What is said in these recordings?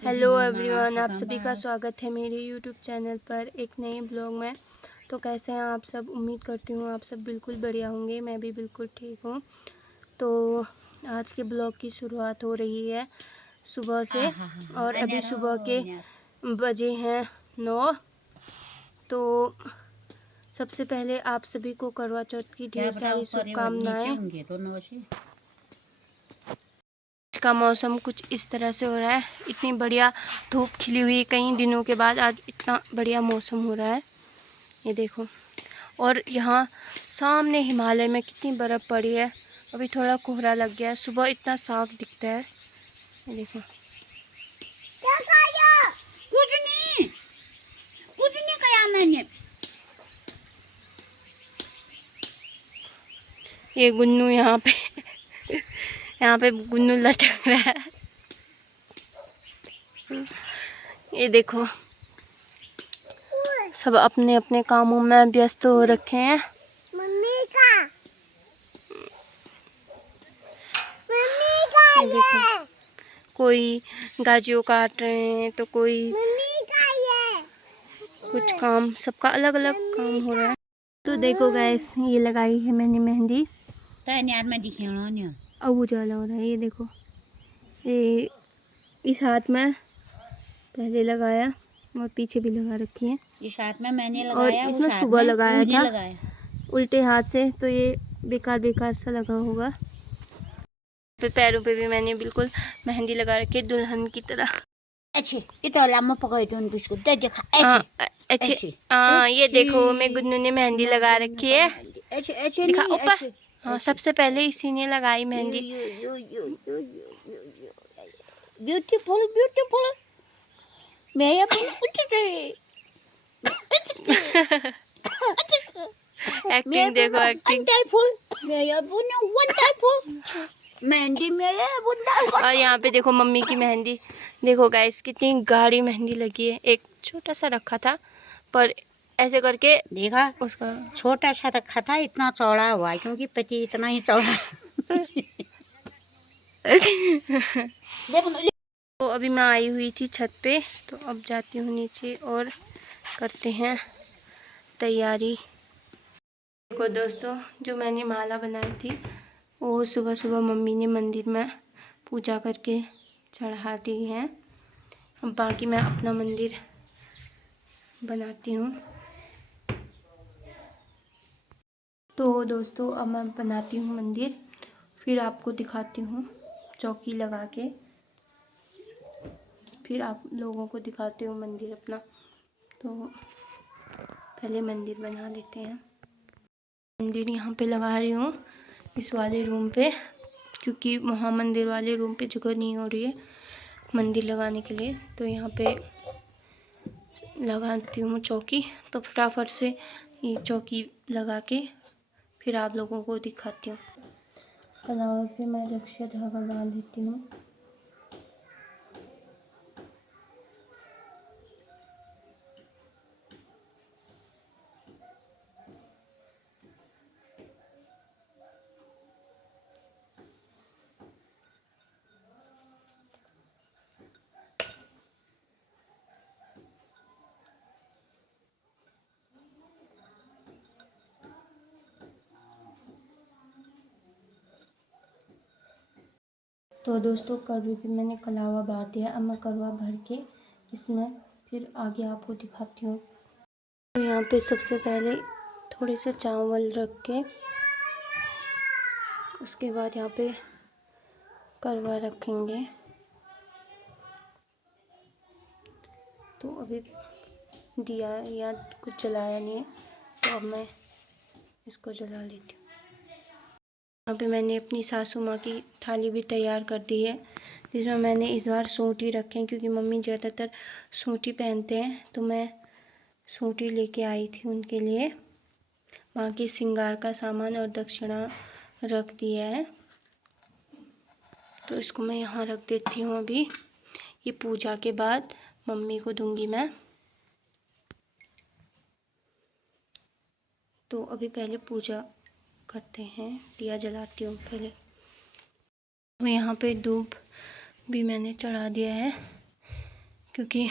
Hello everyone, आप सभी का स्वागत है मेरे यूट्यूब चैनल पर एक नए ब्लॉग में। तो कैसे हैं आप सब? उम्मीद करती हूँ आप सब बिल्कुल बढ़िया होंगे। मैं भी बिल्कुल ठीक हूँ। तो आज के ब्लॉग की शुरुआत हो रही है सुबह से और अभी सुबह के बजे हैं 9। तो सबसे पहले आप सभी को करवा चौथ की ढेर सारी शुभकामनाएं। का मौसम कुछ इस तरह से हो रहा है। इतनी बढ़िया धूप खिली हुई कई दिनों के बाद आज इतना बढ़िया मौसम हो रहा है, ये देखो। और यहाँ सामने हिमालय में कितनी बर्फ़ पड़ी है। अभी थोड़ा कोहरा लग गया है, सुबह इतना साफ दिखता है, ये देखो। क्या खाया? कुछ नहीं खाया मैंने। ये गुन्नू यहाँ पे गुन्नू लटक रहा है, ये देखो। सब अपने अपने कामों में व्यस्त हो रखे हैं। मम्मी का ये देखो, कोई गाजियों काट रहे हैं तो कोई कुछ काम, सबका अलग अलग काम हो रहा है। तो देखो गाइस, ये लगाई है मैंने मेहंदी। अब उजाला हो रहा है, ये देखो। ये इस हाथ में पहले लगाया और पीछे भी लगा रखी है। इस हाथ में मैंने लगाया और इसमें सुबह लगाया था उल्टे हाथ से, तो ये बेकार सा लगा होगा। फिर पैरों पे भी मैंने बिल्कुल मेहंदी लगा रखी है दुल्हन की तरह। बिस्कुट दे देखा अच्छे। ये देखो, मैं गुन्नू ने मेहंदी लगा रखी है। दिखा ऊपर। हाँ, सबसे पहले इसी ने लगाई मेहंदी। Beautiful beautiful. मैं एक्टिंग देखो, एक्टिंग। मेहंदी में और यहाँ पे देखो मम्मी की मेहंदी। देखो गाइस, कितनी गाढ़ी मेहंदी लगी है। एक छोटा सा रखा था, पर ऐसे करके देखा, उसका छोटा सा रखा था, इतना चौड़ा हुआ क्योंकि पति इतना ही चौड़ा। तो अभी मैं आई हुई थी छत पे, तो अब जाती हूँ नीचे और करते हैं तैयारी। देखो दोस्तों, जो मैंने माला बनाई थी वो सुबह सुबह मम्मी ने मंदिर में पूजा करके चढ़ा दी है। अब बाकी मैं अपना मंदिर बनाती हूँ। तो दोस्तों, अब मैं बनाती हूँ मंदिर, फिर आपको दिखाती हूँ चौकी लगा के, फिर आप लोगों को दिखाती हूँ मंदिर अपना। तो पहले मंदिर बना लेते हैं। मंदिर यहाँ पे लगा रही हूँ इस वाले रूम पे, क्योंकि वहाँ मंदिर वाले रूम पे जगह नहीं हो रही है मंदिर लगाने के लिए। तो यहाँ पे लगाती हूँ चौकी। तो फटाफट से ये चौकी लगा के फिर आप लोगों को दिखाती हूँ। कलावा पे मैं रक्षा धागा बांध देती हूँ। तो दोस्तों, करवे पे मैंने कलावा बांध दिया। अब मैं करवा भर के इसमें फिर आगे आपको दिखाती हूँ। तो यहाँ पे सबसे पहले थोड़े से चावल रख के उसके बाद यहाँ पे करवा रखेंगे। तो अभी दिया या कुछ जलाया नहीं है, तो अब मैं इसको जला लेती हूँ। यहाँ पे मैंने अपनी सासू माँ की थाली भी तैयार कर दी है, जिसमें मैंने इस बार सूटी रखे हैं, क्योंकि मम्मी ज़्यादातर सूटी पहनते हैं। तो मैं सूटी लेके आई थी उनके लिए। बाकी श्रृंगार का सामान और दक्षिणा रख दिया है, तो इसको मैं यहाँ रख देती हूँ। अभी ये पूजा के बाद मम्मी को दूंगी मैं। तो अभी पहले पूजा करते हैं, दिया जलाती हूँ पहले। तो यहाँ पे धूप भी मैंने चढ़ा दिया है। क्योंकि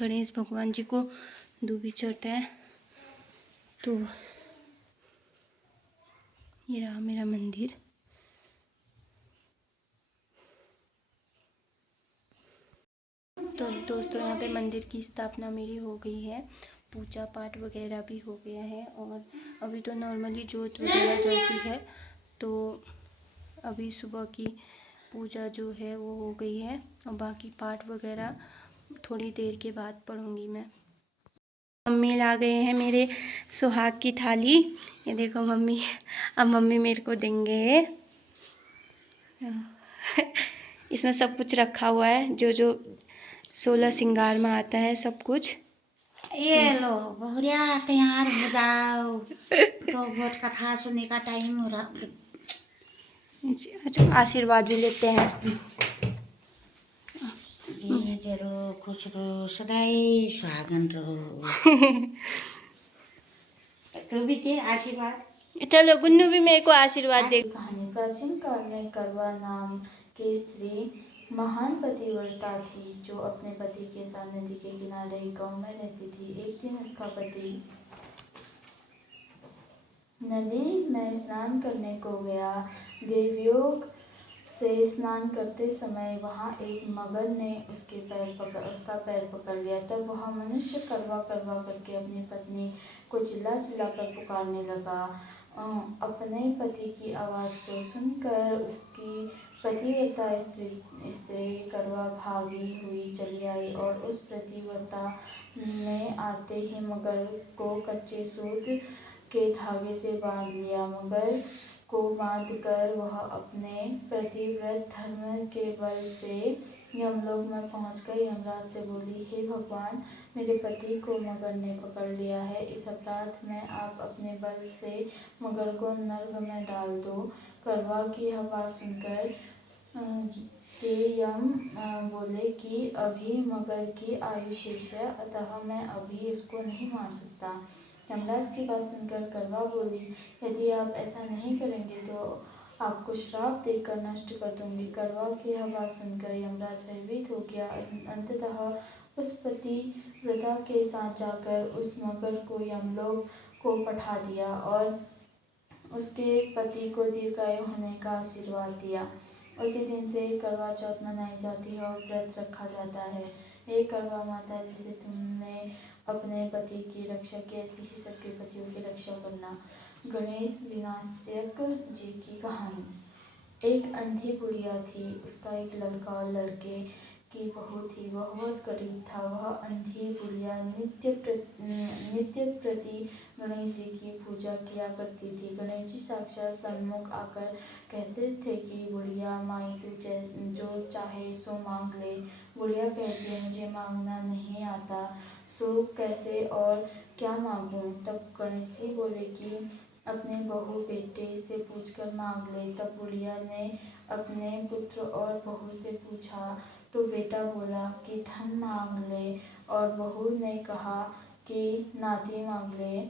गणेश भगवान जी को दूबी चढ़ता है। तो ये रहा मेरा मंदिर। तो दोस्तों यहाँ पे मंदिर की स्थापना मेरी हो गई है, पूजा पाठ वगैरह भी हो गया है, और अभी तो नॉर्मली जोत वगैरह जलती है। तो अभी सुबह की पूजा जो है वो हो गई है, और बाकी पाठ वगैरह थोड़ी देर के बाद पढ़ूंगी मैं। मम्मी ला गए हैं मेरे सुहाग की थाली। ये देखो मम्मी, अब मम्मी मेरे को देंगे। इसमें सब कुछ रखा हुआ है, जो जो 16 श्रृंगार में आता है सब कुछ। ये लो बहुरिया तैयार हो जाओ, रोबोट कथा सुनने का टाइम हो रहा। अच्छा, आशीर्वाद भी लेते हैं। जीते रहो, खुश रहो, सदाई सुहागन रहो। तू भी दे आशीर्वाद। चलो गुन्नू भी मेरे को आशीर्वाद दे। कहानी। प्राचीन काल में करवा नाम की स्त्री महान पतिव्रता थी, जो अपने पति के साथ नदी के किनारे एक गांव में रहती थी। एक दिन उसका पति नदी में स्नान करने को गया। देवयोग से स्नान करते समय वहां एक मगर ने उसका पैर पकड़ लिया। तब वह मनुष्य करवा करवा करके अपनी पत्नी को चिल्ला चिल्ला कर पुकारने लगा। अपने पति की आवाज़ को सुनकर उसकी पतिव्रता स्त्री करवा भागी हुई चली आई, और उस पतिव्रता ने आते ही मगर को कच्चे सूत के धागे से बांध लिया। मगर को बांधकर वह अपने प्रतिव्रत धर्म के बल से यमलोक में पहुंचकर यमराज से बोली, हे भगवान, मेरे पति को मगर ने पकड़ लिया है। इस अपराध में आप अपने बल से मगर को नर्क में डाल दो। करवा की यह बात सुनकर के यम बोले कि अभी मगर की आयु शेष है, अतः मैं अभी उसको नहीं मार सकता। यमराज की बात सुनकर करवा बोली, यदि आप ऐसा नहीं करेंगे तो आपको श्राप देकर नष्ट कर दूंगी। करवा की यह बात सुनकर यमराज भयभीत हो गया। अंततः उस पतिव्रता के साथ जाकर उस मगर को यमलोक को पठा दिया और उसके पति को दीर्घायु होने का आशीर्वाद दिया। उसी दिन से करवा चौथ मनाई जाती है और व्रत रखा जाता है। हे करवा माता, जिसे तुमने अपने पति की रक्षा की, ऐसी ही सबके पतियों की रक्षा करना। गणेश विनायक जी की कहानी। एक अंधी बुढ़िया थी, उसका एक लड़का और लड़के की बहू थी। वह बहुत गरीब था। वह अंधी बुढ़िया नित्य प्रति गणेश जी की पूजा किया करती थी। गणेश जी साक्षात सन्मुख आकर कहते थे कि बुढ़िया माई, तू जो चाहे सो मांग ले। बुढ़िया कहती है, मुझे मांगना नहीं आता, सो कैसे और क्या मांगूं। तब गणेश जी बोले कि अपने बहू बेटे से पूछकर मांग ले। तब बुढ़िया ने अपने पुत्र और बहू से पूछा तो बेटा बोला कि धन मांग ले, और बहू ने कहा कि नाती मांग ले।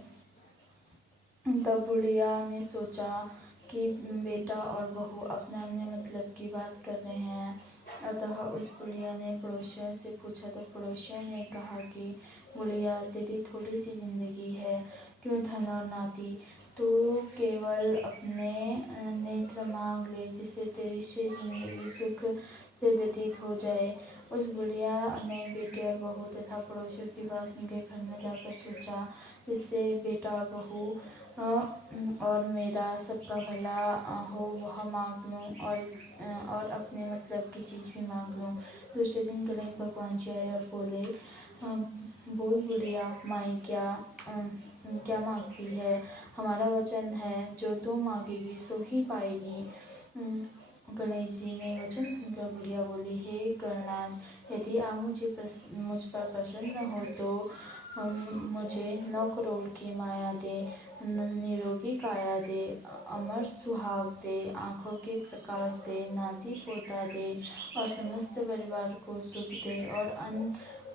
तब बुढ़िया ने सोचा कि बेटा और बहू अपने अपने मतलब की बात कर रहे हैं, अतः उस बुढ़िया ने पड़ोसियों से पूछा। तो पड़ोसियों ने कहा कि बुढ़िया, तेरी थोड़ी सी जिंदगी है, क्यों धन और नाती, तू केवल अपने नेत्र मांग ले, जिससे तेरी शेष जिंदगी सुख से व्यतीत हो जाए। उस बुढ़िया ने बेटे और बहू तथा पड़ोसियों की बात सुनकर घर में जाकर सोचा, जिससे बेटा और बहू और मेरा सबका भला हो वह मांग लूँ, और अपने मतलब की चीज़ भी मांग लूँ। दूसरे दिन गणेश भगवान जी आए और बोले, बोल बुढ़िया माई, क्या मांगती है। हमारा वचन है, जो तू मांगेगी सो ही पाएगी। गणेश जी ने वचन सुनकर बुढ़िया बोली, हे गणराज, यदि आप मुझ पर प्रसन्न हो तो मुझे 9 करोड़ की माया दे, निरोगी काया दे, अमर सुहाग दे, आँखों के प्रकाश दे, नाती पोता दे, और समस्त परिवार को सुख दे,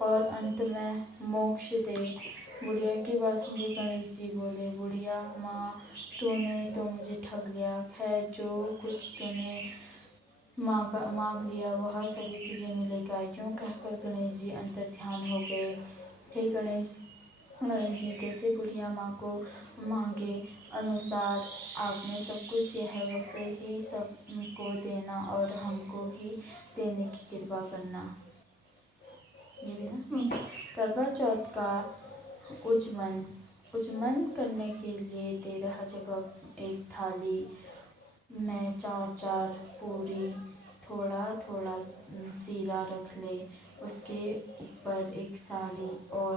और अंत में मोक्ष दे। बुढ़िया की बात सुनकर गणेश जी बोले, बुढ़िया माँ, तूने तो मुझे ठग लिया। खैर, जो कुछ तूने मांग लिया वह सभी तुझे मिलेगा। यूँ कहकर गणेश जी अंतर्ध्यान हो गए। हे गणेश जी, जैसे बुढ़िया माँ को मांगे अनुसार आपने सब कुछ दिया है, वैसे ही सबको देना और हमको भी देने की कृपा करना। ये भी ना। करवा चौथ का उचमन करने के लिए 13 जगह एक थाली में 4-4 पूरी, थोड़ा थोड़ा सीरा रख ले। उसके ऊपर एक साड़ी और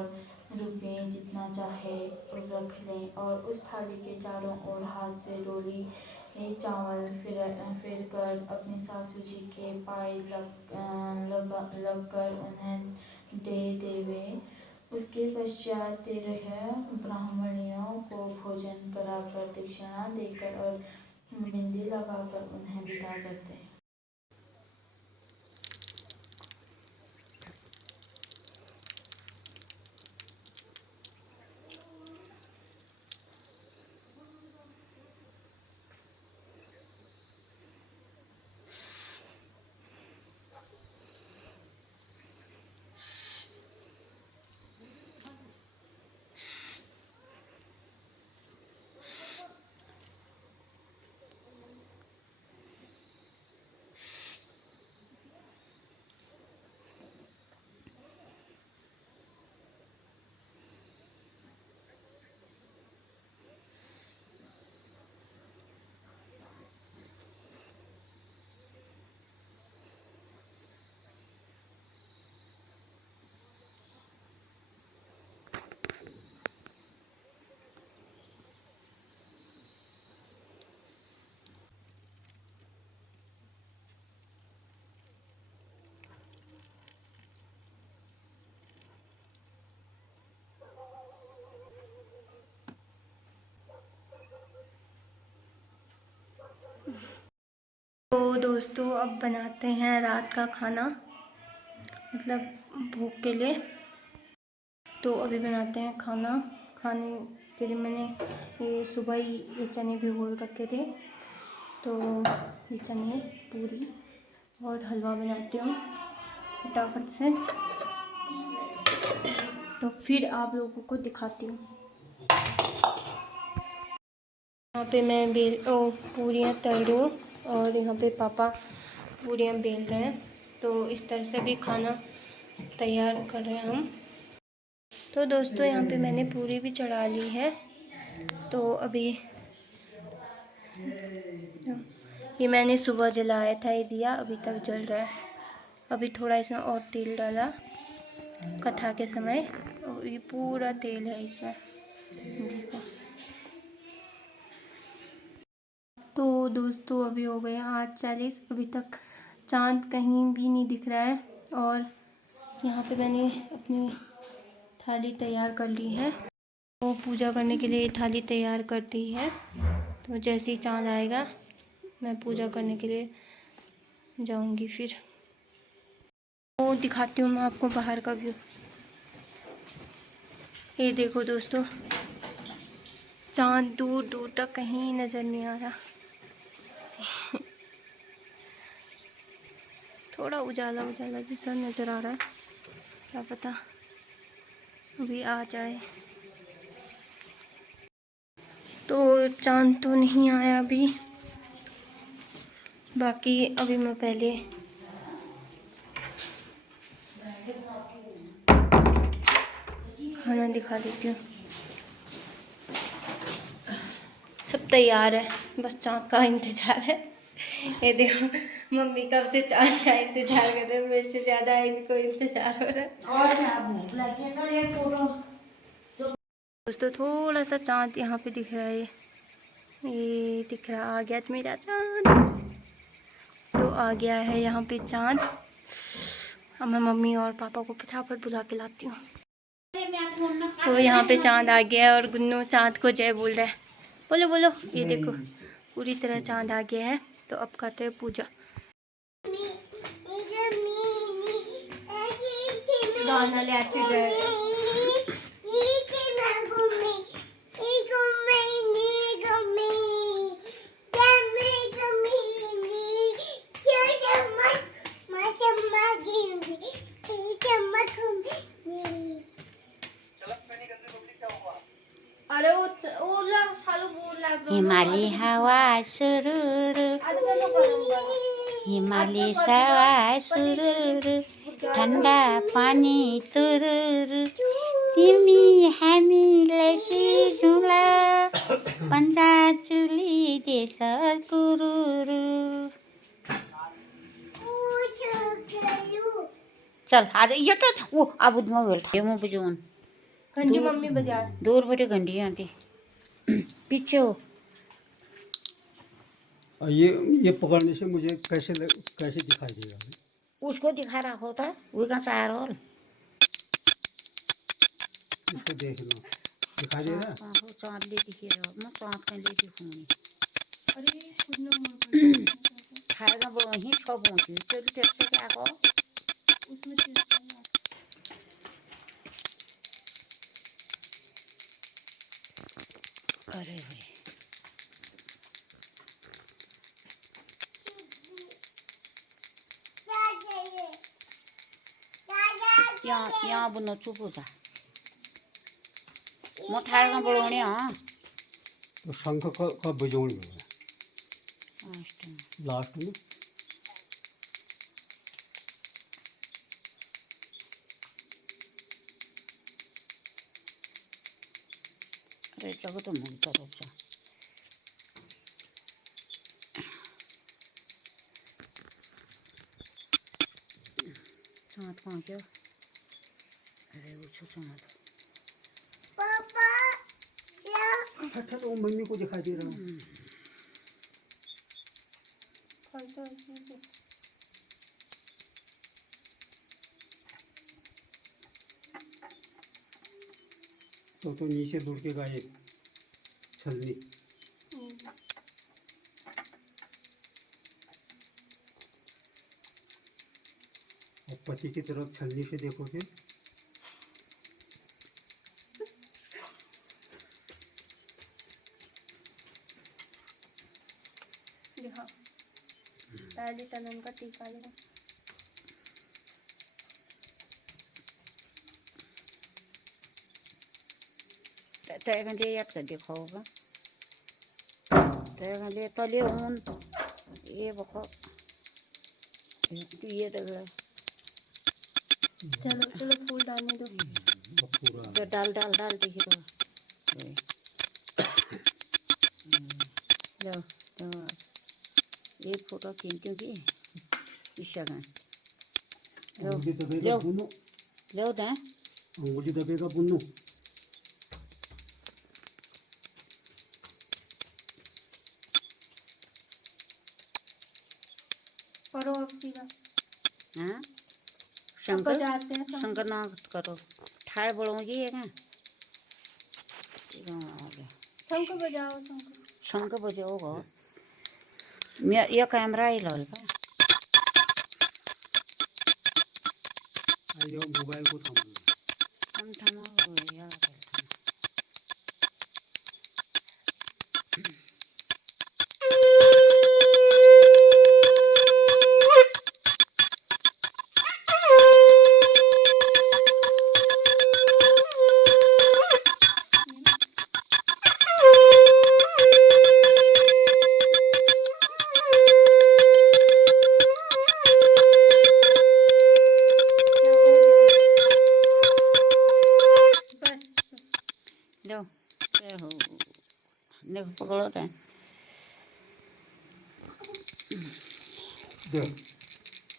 रुपये जितना चाहे रख लें और उस थाली के चारों ओर हाथ से रोली चावल फिर कर अपनी सासू जी के पाए लग कर उन्हें दे देवे। उसके पश्चात 13 ब्राह्मणियों को भोजन कराकर दक्षिणा देकर और बिंदी लगाकर उन्हें विदा करते हैं। तो दोस्तों अब बनाते हैं रात का खाना, मतलब भूख के लिए। तो अभी बनाते हैं खाना। खाने के लिए मैंने ये सुबह ही ये चने भिगो रखे थे, तो ये चने, पूरी और हलवा बनाती हूँ फटाफट से, तो फिर आप लोगों को दिखाती हूँ। यहाँ पे मैं पूरियाँ तल रही हूँ और यहाँ पे पापा पूरियाँ बेल रहे हैं। तो इस तरह से भी खाना तैयार कर रहे हैं हम। तो दोस्तों यहाँ पे मैंने पूरी भी चढ़ा ली है। तो अभी ये मैंने सुबह जलाया था, ये दिया अभी तक जल रहा है। अभी थोड़ा इसमें और तेल डाला कथा के समय, और ये पूरा तेल है इसमें, देखो। तो दोस्तों अभी हो गए 8:40, अभी तक चाँद कहीं भी नहीं दिख रहा है। और यहाँ पे मैंने अपनी थाली तैयार कर ली है, तो पूजा करने के लिए थाली तैयार कर दी है। तो जैसे ही चाँद आएगा मैं पूजा करने के लिए जाऊंगी। फिर वो दिखाती हूँ मैं आपको बाहर का व्यू। ये देखो दोस्तों, चाँद दूर दूर तक कहीं नज़र नहीं आ रहा। थोड़ा उजाला उजाला जैसा नज़र आ रहा है, क्या पता अभी आ जाए। तो चाँद तो नहीं आया अभी, बाकी अभी मैं पहले खाना दिखा देती हूँ। सब तैयार है, बस चाँद का इंतज़ार है। ये देखो मम्मी कब से चाँद का इंतज़ार कर रहे हैं, मेरे से ज़्यादा इनको इंतज़ार हो रहा है। दोस्तों थोड़ा सा चाँद यहाँ पे दिख रहा है, ये दिख रहा, आ गया मेरा चाँद। तो आ गया है यहाँ पे चाँद। अब मैं मम्मी और पापा को फटाफट बुला के लाती हूँ। तो यहाँ पे चाँद आ गया है और गुन्नू चाँद को जय बोल रहा है। बोलो बोलो। ये देखो पूरी तरह चाँद आ गया है। तो अब करते हैं पूजा। गाना ले आते जाएगा। हिमाली हवा सुरुरु हिमाली हवा सुरुरु ठन्डा पानी तुरुरु तिमी हामीलाई सिझौँला पन्जा चुली देश कुरुरु। चल आज ये तो वो अब ये मुँह बजाऊन घंटी मम्मी बजा। दूर बड़े घंटी आंटी पीछे हो। ये पकड़ने से मुझे कैसे दिखाई देगा? उसको दिखा रहा होता वो कहाँ से आ रहा है? इसको देख लो, दिखाई दे रहा? हाँ वो चाँद ले दिखी रहा मैं चाँद में ले दिखूँगी। अरे खाएगा वो वहीं सब होंगी चल कैसे क्या हो उसमें अरे भाई यहाँ बुनो चुप हो जा मोठाएगा बोलोने हाँ तो शंख का बजाऊंगी लास्ट में। अरे जगह तो मन करो जा चाँद कहाँ गया? अरे वो चाँद अच्छा तो मम्मी को दिखाई दे रहा हूँ। तो नीचे दूर के गाये छलनी और पति की तरफ छलनी से देखोगे पहले तनन का टीका लगा। तैगले याद कर दिखाओगा तैगले तले उन ये बखो ये दगा चलो चलो फूल डालने दो। तो डाल डाल डाल देखी तो लो तो ये फोटो खींचूं की ईशा का लो लो लो दा अंगुली दबेगा पुन्नू। करो अब सीधा। हाँ शंकर जाते हैं शंकर ना करो ठाड़ बोलूँगी ये क्या शंख बजाओ शंख बजाओगा मैं ये कैमरा ही लो का आइए मोबाइल को थमा हम थमा यार लो हो देखो पकड़ो टाइम दे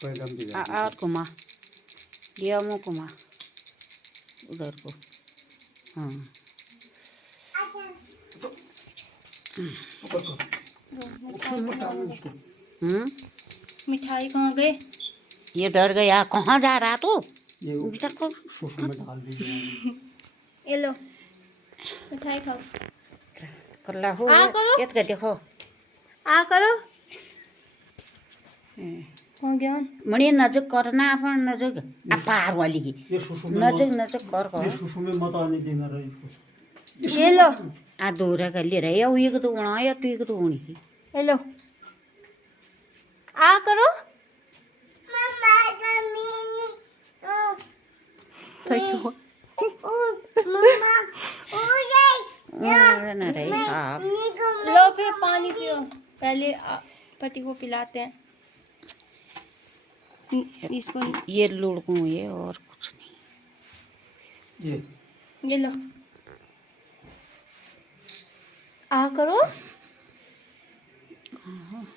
पहले हम दिया और घुमा दिया मुँह घुमा उधर को हाँ मिठाई कहाँ गए? ये डर गया कहाँ जा रहा तू ये इधर को सुसु में डाल दीजिए। ये लो मिठाई खाओ। कल्ला हो आ करो। ये तो देखो आ करो हो गया मणि नजक करना अपन नजक अपार वाली की ये सुसु में नजक नजक कर ये सुसु में मत आने देना रहा इसको। ये लो आ दूर कर ले रहे ये तो उड़ा या तू तो उड़ी की ये लो आ करो न रही साहब। लो फिर पानी पियो, पहले पति को पिलाते हैं इसको। ये लुढ़कूं ये और कुछ नहीं। ये ये लो, आ करो,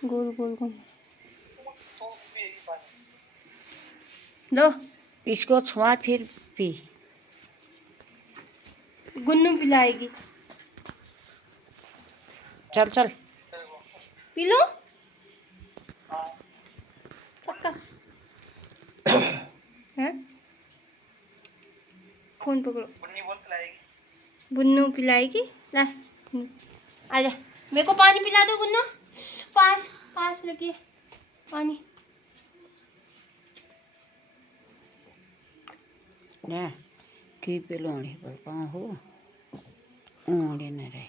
गोल गोल गोल लो। इसको छुआ फिर पी। गुन्नू पिलाएगी, चल चल। पी लो पक्का। हैं? फोन पकड़ो, गुन्नू पिलाएगी। ला आजा, मेरे को पानी पिला दो गुन्नू, पास पास लगी पानी। ना की पिलोनी पर कहाँ हो ओढ़े न रहे।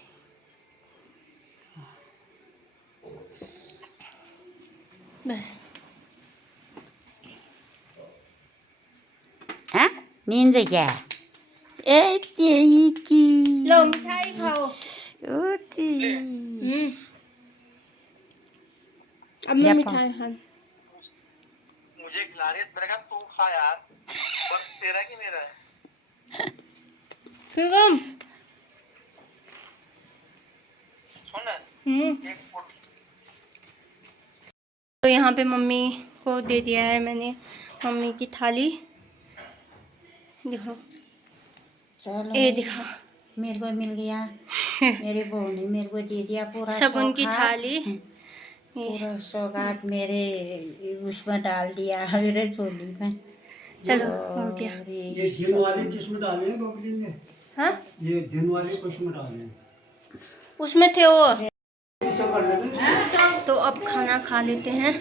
बस हाँ नींद क्या ए तेरी की। लो मिठाई खाओ। अब मैं या मिठाई खा। मुझे खिला रही है, मेरे कहा तू खा यार, बस तेरा की मेरा है। शुभम सुन ना, एक फुट तो यहाँ पे मम्मी को दे दिया है मैंने मम्मी की थाली। दिखाओ, चलो ये दिखा, मेरे को मिल गया। मेरी बहू ने मेरे को दे दिया पूरा शगुन की सौगात। थाली। पूरा सौगात मेरे उसमें डाल दिया मेरे झोली में। चलो हो गया। ये दिन वाले किस्म डाले हैं बबली ने। हाँ ये दिन वाले किस्म डाले हैं। उसमें थे वो। ऐसा कर लेते हैं। तो अब खाना खा लेते हैं।